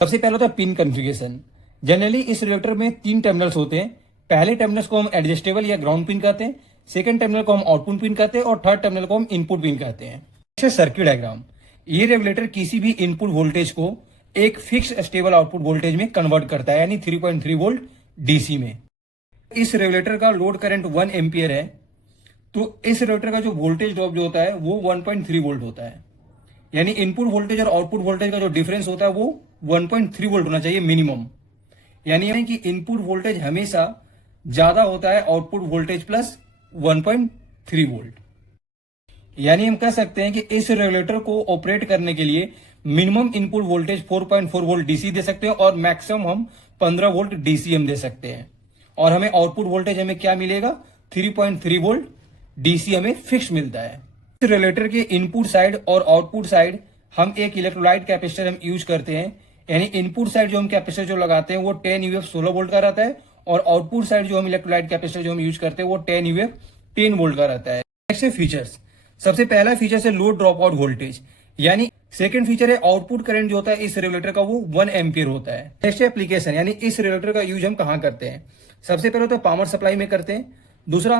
सबसे पहले होता है पिन कॉन्फ़िगरेशन। जनरली इस रेगुलेटर में 3 टर्मिनल्स होते हैं। पहले टर्मिनल्स को हम एडजस्टेबल या ग्राउंड पिन कहते हैं, सेकंड टर्मिनल को हम आउटपुट पिन कहते हैं और थर्ड टर्मिनल को हम इनपुट पिन कहते हैं। जैसे सर्किट डायग्राम, ये रेगुलेटर किसी भी इनपुट वोल्टेज को एक फिक्स स्टेबल आउटपुट वोल्टेज में कन्वर्ट करता है, यानी 3.3 वोल्ट डीसी में। इस रेगुलेटर का लोड करंट 1 एम्पियर है, तो इस रेगुलेटर का जो वोल्टेज ड्रॉप जो होता है वो 1.3 वोल्ट होता है। यानी इनपुट वोल्टेज और आउटपुट वोल्टेज का जो डिफरेंस होता है वो 1.3 वोल्ट होना चाहिए मिनिमम। यानी कि इनपुट वोल्टेज हमेशा ज्यादा होता है आउटपुट वोल्टेज प्लस 1.3 वोल्ट। यानी हम कह सकते हैं कि इस रेगुलेटर को ऑपरेट करने के लिए minimum input voltage 4.4 volt DC दे सकते हैं और मैक्सिमम हम 15 वोल्ट डीसी हम दे सकते हैं। और हमें आउटपुट वोल्टेज हमें क्या मिलेगा, 3.3 वोल्ट डीसी हमें फिक्स मिलता है। इस रेगुलेटर के इनपुट साइड और आउटपुट साइड हम एक इलेक्ट्रोलाइट कैपेसिटर हम यूज करते हैं। यानी इनपुट साइड जो हम कैपेसिटर जो लगाते हैं वो 10 यूएफ 16 वोल्ट का रहता है और आउटपुट साइड जो हम इलेक्ट्रोलाइट कैपेसिटर जो हम यूज करते हैं वो 10 यूएफ 10 वोल्ट का रहता है। नेक्स्ट है फीचर्स। सबसे पहला फीचर है लो ड्रॉप आउट वोल्टेज, यानी सेकंड फीचर है आउटपुट करंट जो होता है इस रेगुलेटर का वो 1 एम्पियर होता है। नेक्स्ट एप्लीकेशन, यानी इस रेगुलेटर का यूज हम कहां करते हैं। सबसे पहले तो पावर सप्लाई में करते हैं, दूसरा